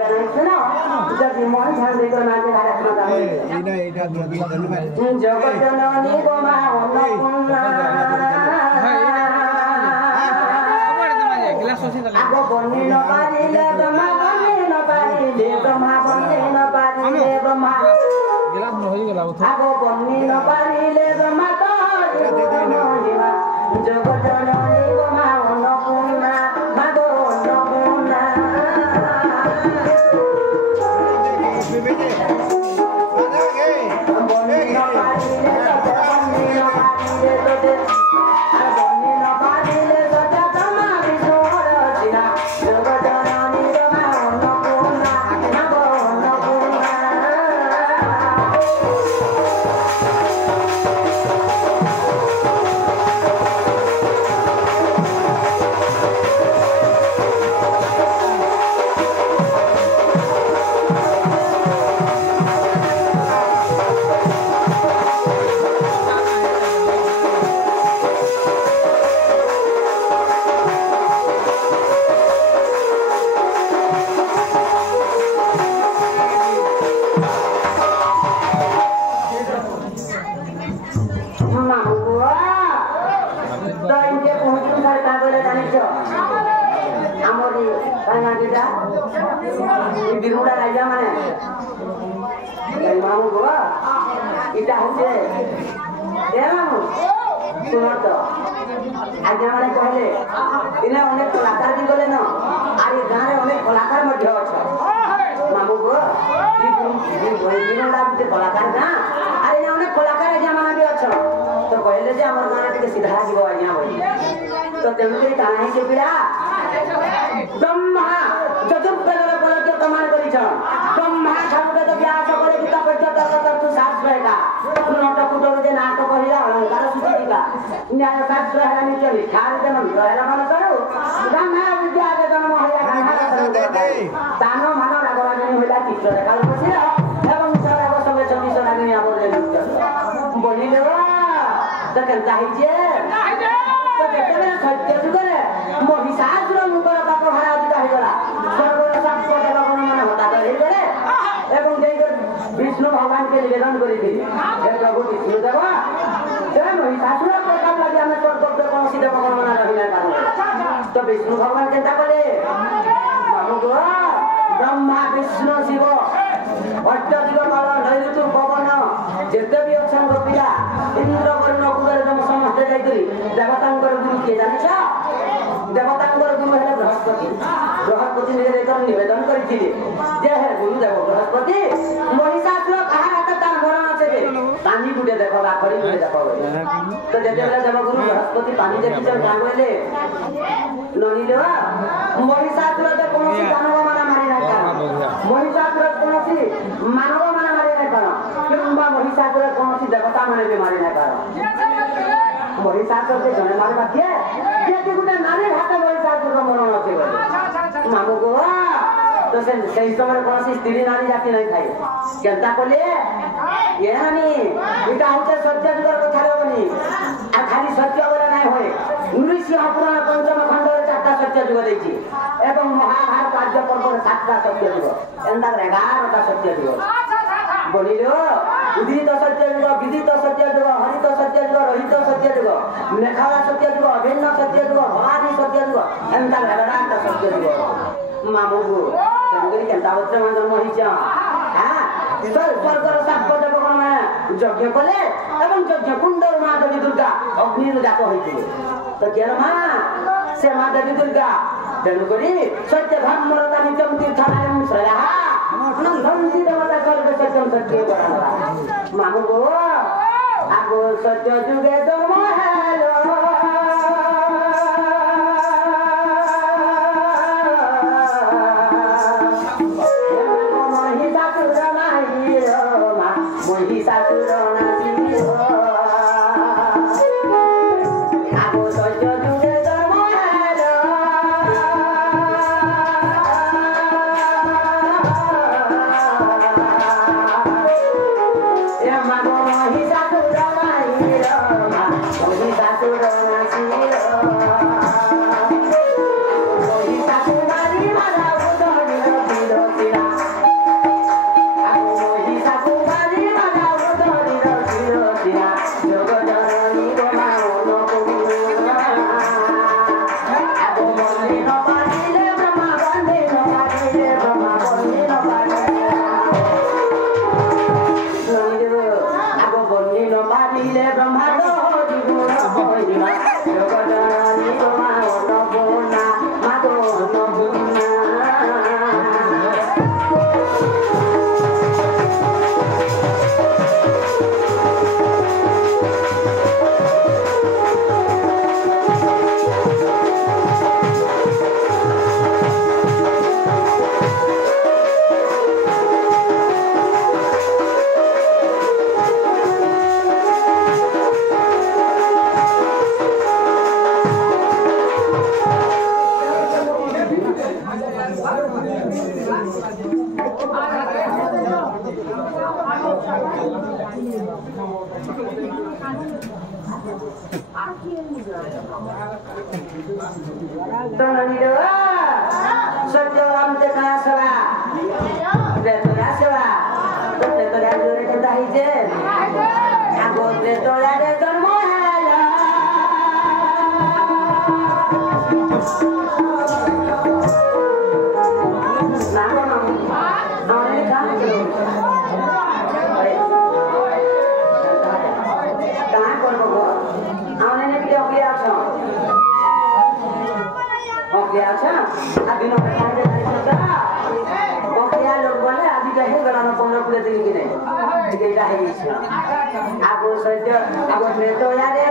सुनो जब मन ध्यान देकर नाचे धारा माता जगत जननी गोमा अन्नपूर्णा आगो बन्ने नपारिले ब्रह्मा बन्ने नपारिले ब्रह्मा बन्ने नपारिले ब्रह्मा आगो बन्ने नपारिले ब्रह्मा महिमा जगत जननी गोमा अन्नपूर्णा मागो अन्नपूर्णा बिरुड़ा राजा माने मामू गो इटा होचे ए मामू सुनो तो आज्ञा माने कहले इने अनेक कलाकार भी गले न आरे गां रे अनेक कलाकार मध्य अछ मामू गो बिरुड़ा भी कलाकार ना आरे अनेक कलाकार आज्ञा माने भी अछ तो कहले जे हमर गां रे सीधा जीव आज्ञा होई तो तेमके काहे के पिरा ब्रह्मा चतुर्वेदर पलके प्रमाण करिछ ब्रह्मा ठाकुर तो व्यास करे गीता पढ़त तू शास्त्र एका नट कुटर जे नाटक कहिला अलंकार सुचिका न्याय शास्त्र हरानी चली खाल जन्म रहला मन करू ब्रह्मा विद्या के जन्म होया दानो मान लागलानी होला चित्र देखाल पछिर एवं सराग सबे 26 लागनी आबो ले बनिले तो केनता हिजे तो केते सत्य जुगरे महिषासुर मुकर बाप हरा दिता हेगला स्वर्गर साप देव कोन मन होता तो हे करे एवं देकर विष्णु भगवान के निवेदन करी थी हे प्रभु विष्णु देव जय महिषासुर को काम लागि हम स्वर्ग पे कोन सीधे भगवान मन रहिना पारो तो विष्णु भगवान केनता बोले बाबू गो ब्रह्मा विष्णु शिव अष्टदिग काल नैऋतु पवन जेते भी अछन गोपिया इंद्र वरुण कुबेर जम समस्त जाई करी देवतांकर गुरु के जानिछ देवतांकर गुरु है बृहस्पति बृहस्पति ने निवेदन करी जे है गुरुदेव बृहस्पति महिषासुर कहा तार मरण আছে যে পানি গুটে দেখো লাখড়ি গুটে দেখো তো যেতেবেলা দেবগুরু বৃহস্পতি পানি দেখিছেন কাঁগলে ননিদেবা महिषासुर যে কোনসি দানব মানা মারি নাই কারণ महिषासुर কোনসি মানব মানা মারি নাই কারণ কিংবা महिषासुर কোনসি দেবতা মানে भी মারি নাই কারণ महिषासुर से जने मारे बाकी है ये गुटे नानी हाथ महिषासुर का मरण আছে বলে मामू गो तो से समय कोनसी स्त्री नारी जाति नहीं थाई केनता कोले ये नानी इटा होते सत्य जुगर कथा रहबनी आ खाली सत्य बोले नहीं होय नृसिंह पुराण पंचम खंड रे चारटा सत्य जुग देछि एवं महाभारत राज्य पर्व रे सातटा सत्य जुग एंदा 11टा सत्य जुग बोलिलो उदित सत्य जुग विदित सत्य जुग हरित सत्य जुग रहित सत्य जुग मेघाला सत्य जुग अभिन्न सत्य जुग भवानी सत्य जुग एंदा 11टा सत्य जुग मामू तेणुकरी केनता बच्चे मन जन्म होइछ हां स्वर्गर साप देव कोन यज्ञ कले एवं यज्ञ कुंड मां देवी दुर्गा अग्नि जात होइथिले तो केर मां से मां देवी दुर्गा तेणुकरी सत्य ब्रह्मरता नित्यम तीर्थालयम श्रेयः नंदंती देवता स्वर्ग सत्यम सत्य बराला मामू गो आगो सत्य जुगे जन्म हेलो महिषासुर तो ननिरो सत्य राम ते कहाँ सवा प्रेतोरा सवा तो प्रेतोरा जोरे के दाही जे आगो प्रेतोरा रे जन्म हैला नागो नाम नौने कहाँ अभी लोग बोले अभी कहे गला में 15 दिन की नहीं आगो सत्य आगो प्रेतो यारे